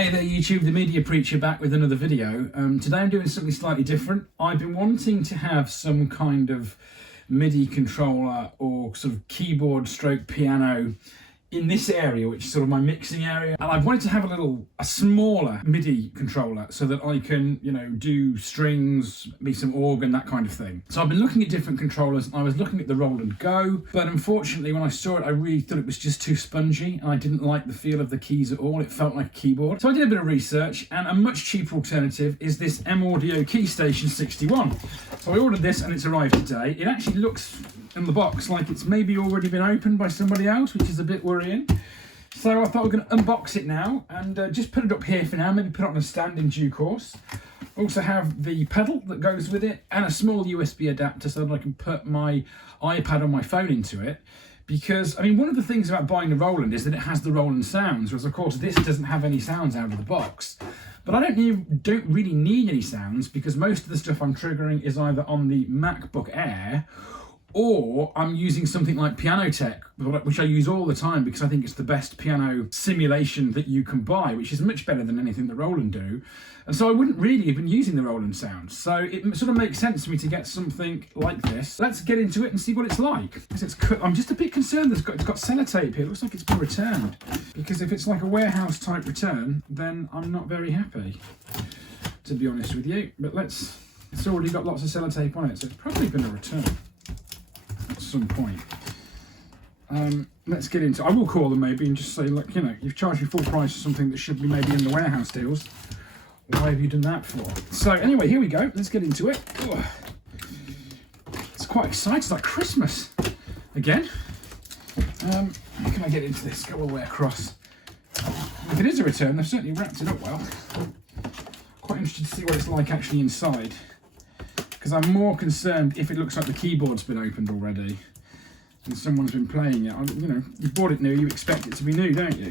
Hey there YouTube, the Media Preacher back with another video. Today I'm doing something slightly different. I've been wanting to have some kind of Midi controller or sort of keyboard stroke piano in this area, which is sort of my mixing area. And I've wanted to have a smaller Midi controller so that I can, do strings, maybe some organ, that kind of thing. So I've been looking at different controllers and I was looking at the Roland Go, but unfortunately when I saw it, I really thought it was just too spongy and I didn't like the feel of the keys at all. It felt like a keyboard. So I did a bit of research and a much cheaper alternative is this M-Audio Keystation 61. So I ordered this and it's arrived today. It actually looks in the box like it's maybe already been opened by somebody else, which is a bit worrying. So I thought we're going to unbox it now and just put it up here for now, maybe put it on a stand in due course. Also have the pedal that goes with it and a small USB adapter so that I can put my iPad or my phone into it. Because, one of the things about buying the Roland is that it has the Roland sounds, whereas of course this doesn't have any sounds out of the box. But I don't really need any sounds because most of the stuff I'm triggering is either on the MacBook Air or I'm using something like pianoteq, which I use all the time because I think it's the best piano simulation that you can buy, which is much better than anything the Roland do. And so I wouldn't really have been using the Roland sounds. So it sort of makes sense to me to get something like this. Let's get into it and see what it's like. I'm just a bit concerned it's got sellotape here. It looks like it's been returned. Because if it's like a warehouse type return, then I'm not very happy, to be honest with you. But it's already got lots of sellotape on it, so it's probably going to return at some point. Let's get into it. I will call them maybe and just say, look, you've charged me full price for something that should be maybe in the warehouse deals. Why have you done that for? So anyway, here we go. Let's get into it. Ugh. It's quite exciting. It's like Christmas again. How can I get into this? Go all the way across. If it is a return, they've certainly wrapped it up well. Quite interested to see what it's like actually inside. Because I'm more concerned if it looks like the keyboard's been opened already and someone's been playing it. You bought it new, you expect it to be new, don't you?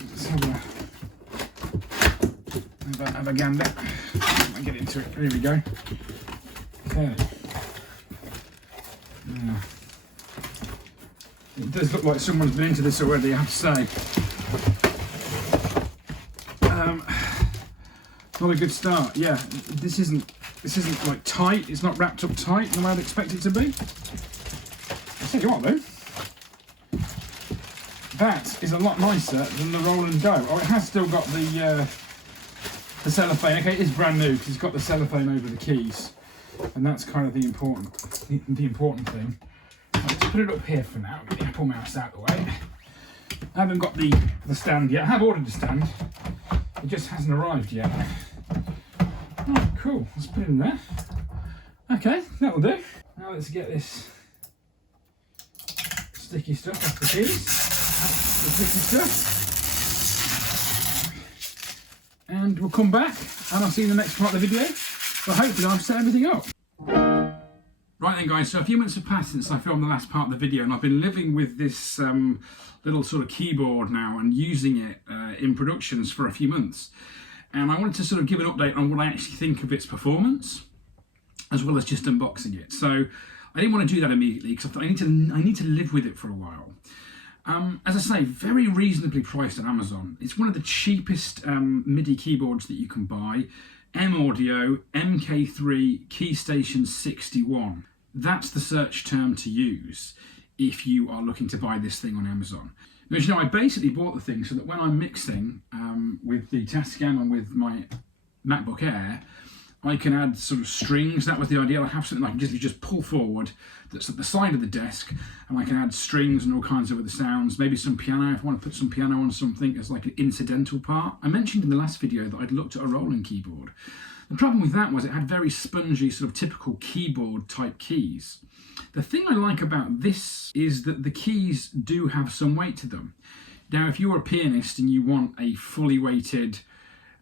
Let's have a gander. I'll get into it. Here we go. Okay. Yeah. It does look like someone's been into this already, I have to say. Not a good start. Yeah, this isn't like tight. It's not wrapped up tight the way I'd expect it to be. I'll tell you what though, that is a lot nicer than the Roland Go. Oh, it has still got the cellophane. Okay, it is brand new because it's got the cellophane over the keys, and that's kind of the important thing. I'll just put it up here for now. Get the Apple mouse out of the way. I haven't got the stand yet. I have ordered the stand. It just hasn't arrived yet. Oh, cool. Let's put it in there. Okay, that'll do. Now let's get this sticky stuff off the keys. That's the sticky stuff. And we'll come back and I'll see you in the next part of the video. But hopefully I've set everything up. Right then guys, so a few months have passed since I filmed the last part of the video and I've been living with this little sort of keyboard now and using it in productions for a few months. And I wanted to sort of give an update on what I actually think of its performance, as well as just unboxing it. So I didn't want to do that immediately because I thought I need to live with it for a while. As I say, very reasonably priced on Amazon. It's one of the cheapest MIDI keyboards that you can buy. M-Audio MK3 Keystation 61. That's the search term to use if you are looking to buy this thing on Amazon. Now, I basically bought the thing so that when I'm mixing with the Tascam and with my MacBook Air, I can add sort of strings. That was the idea. I have something I can just pull forward that's at the side of the desk, and I can add strings and all kinds of other sounds. Maybe some piano if I want to put some piano on something as like an incidental part. I mentioned in the last video that I'd looked at a Roland keyboard. The problem with that was it had very spongy, sort of typical keyboard type keys. The thing I like about this is that the keys do have some weight to them. Now, if you're a pianist and you want a fully weighted,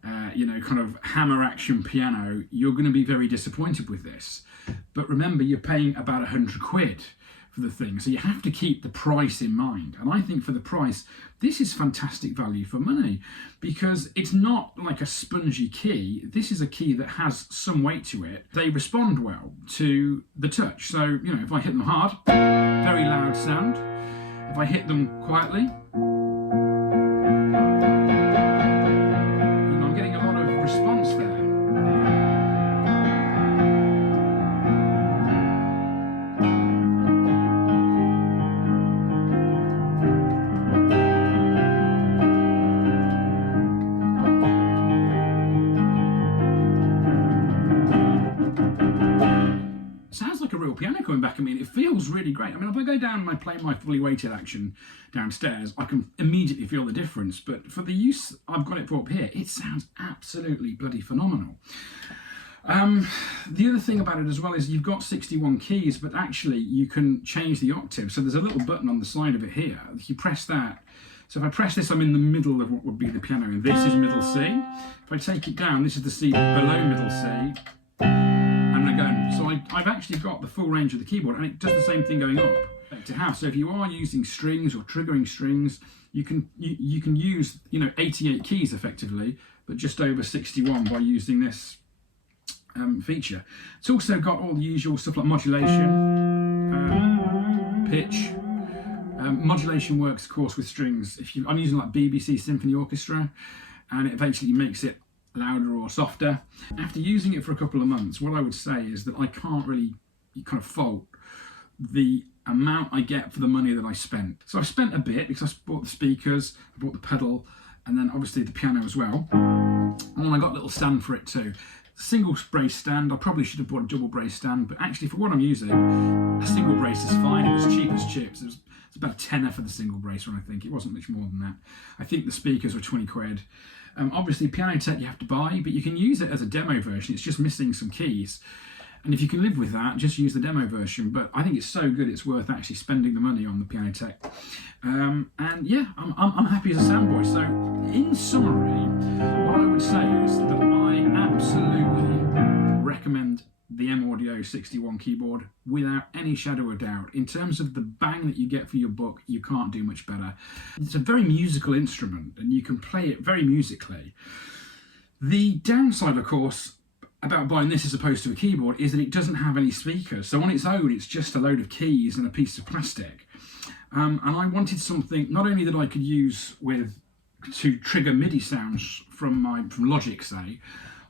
kind of hammer action piano, you're going to be very disappointed with this. But remember, you're paying about 100 quid for the thing, so you have to keep the price in mind. And I think for the price, this is fantastic value for money because it's not like a spongy key. This is a key that has some weight to it. They respond well to the touch. So, if I hit them hard, very loud sound. If I hit them quietly, piano coming back at me, and it feels really great. I mean, if I go down and I play my fully weighted action downstairs, I can immediately feel the difference. But for the use I've got it for up here, it sounds absolutely bloody phenomenal. The other thing about it as well is you've got 61 keys, but actually you can change the octave. So there's a little button on the side of it here. If you press that, so if I press this, I'm in the middle of what would be the piano, and this is middle C. If I take it down, this is the C below middle C, and again. So I've actually got the full range of the keyboard, and it does the same thing going up to have. So if you are using strings or triggering strings, you can use 88 keys effectively, but just over 61 by using this feature. It's also got all the usual stuff like modulation, pitch. Modulation works, of course, with strings. I'm using like BBC Symphony Orchestra, and it eventually makes it louder or softer. After using it for a couple of months, what I would say is that I can't really kind of fault the amount I get for the money that I spent. So I spent a bit because I bought the speakers, I bought the pedal, and then obviously the piano as well. And then I got a little stand for it too. Single brace stand. I probably should have bought a double brace stand, but actually for what I'm using, a single brace is fine. It was cheap as chips. It's about a tenner for the single brace one, I think. It wasn't much more than that. I think the speakers were 20 quid. Obviously pianoteq you have to buy, but you can use it as a demo version. It's just missing some keys. And if you can live with that, just use the demo version. But I think it's so good, it's worth actually spending the money on the pianoteq. And yeah, I'm happy as a sound boy. So in summary, what I would say is that I absolutely recommend the M-Audio 61 keyboard without any shadow of doubt. In terms of the bang that you get for your buck, you can't do much better. It's a very musical instrument and you can play it very musically. The downside, of course, about buying this as opposed to a keyboard is that it doesn't have any speakers. So on its own, it's just a load of keys and a piece of plastic. And I wanted something not only that I could use to trigger MIDI sounds from Logic, say.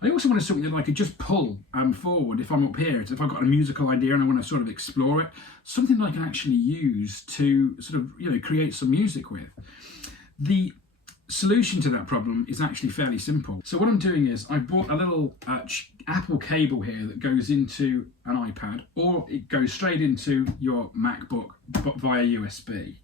I also wanted something that I could just pull forward if I'm up here. If I've got a musical idea and I want to sort of explore it, something that I can actually use to sort of create some music with. The solution to that problem is actually fairly simple. So what I'm doing is I bought a little Apple cable here that goes into an iPad, or it goes straight into your MacBook but via USB.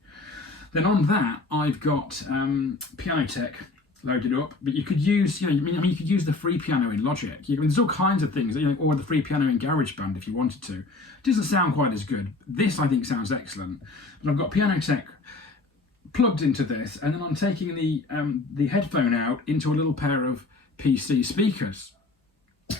Then on that I've got pianoteq loaded up, but you could use, you could use the free piano in Logic. There's all kinds of things, or the free piano in GarageBand if you wanted to. It doesn't sound quite as good. This I think sounds excellent. But I've got pianoteq plugged into this, and then I'm taking the headphone out into a little pair of PC speakers,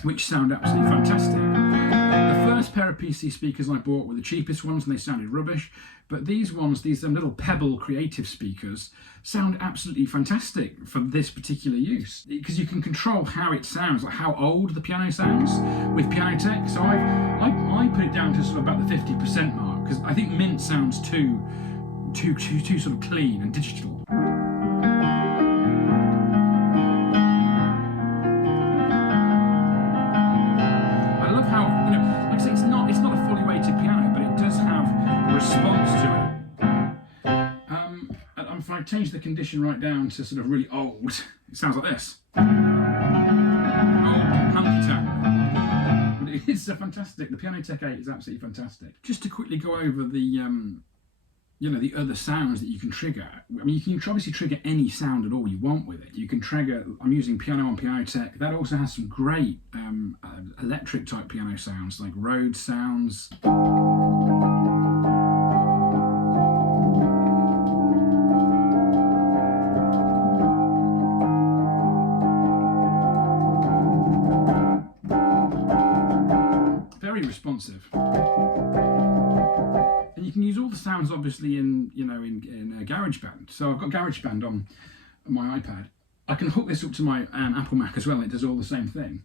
which sound absolutely fantastic. The first pair of PC speakers I bought were the cheapest ones and they sounded rubbish, but these ones, these little Pebble Creative speakers, sound absolutely fantastic for this particular use, because you can control how it sounds, like how old the piano sounds with pianoteq. So I put it down to sort of about the 50% mark, because I think Mint sounds too sort of clean and digital. I love how, like I say, it's not a fully weighted piano, but it does have a response to it. And if I change the condition right down to sort of really old, it sounds like this. Old hunky tank. But it is fantastic. The pianoteq 8 is absolutely fantastic. Just to quickly go over the the other sounds that you can trigger. I mean, you can obviously trigger any sound at all you want with it. You can trigger, I'm using piano on pianoteq. That also has some great electric type piano sounds, like Rhodes sounds. Very responsive. And you can use all the sounds obviously in GarageBand. So I've got GarageBand on my iPad. I can hook this up to my Apple Mac as well, and it does all the same thing.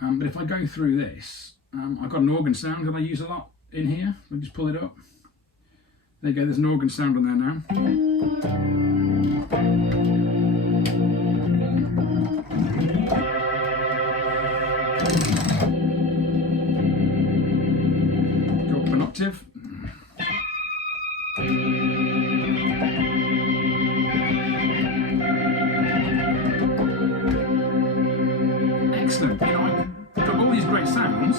But if I go through this, I've got an organ sound that I use a lot in here. I'll just pull it up. There you go, there's an organ sound on there now. Go up an octave. Excellent. I've got all these great sounds.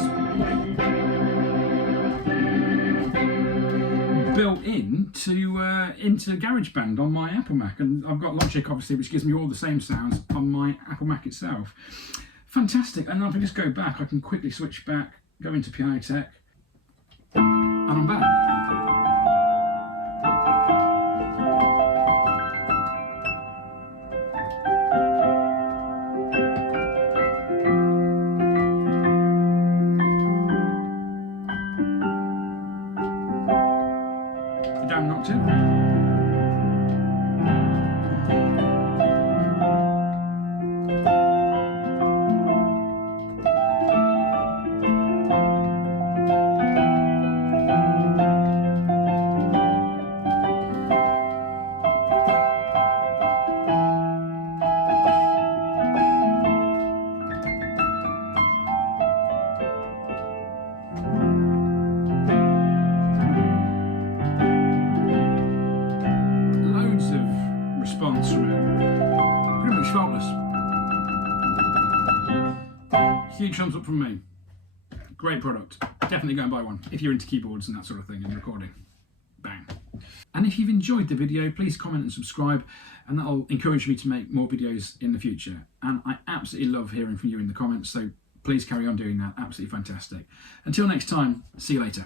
into GarageBand on my Apple Mac, and I've got Logic obviously, which gives me all the same sounds on my Apple Mac itself. Fantastic. And if I just go back, I can quickly switch back, go into pianoteq, and I'm back. Down an octave. Response from it. Pretty much faultless. Huge thumbs up from me. Great product. Definitely go and buy one if you're into keyboards and that sort of thing and recording. Bang. And if you've enjoyed the video, please comment and subscribe, and that'll encourage me to make more videos in the future. And I absolutely love hearing from you in the comments, so please carry on doing that. Absolutely fantastic. Until next time, see you later.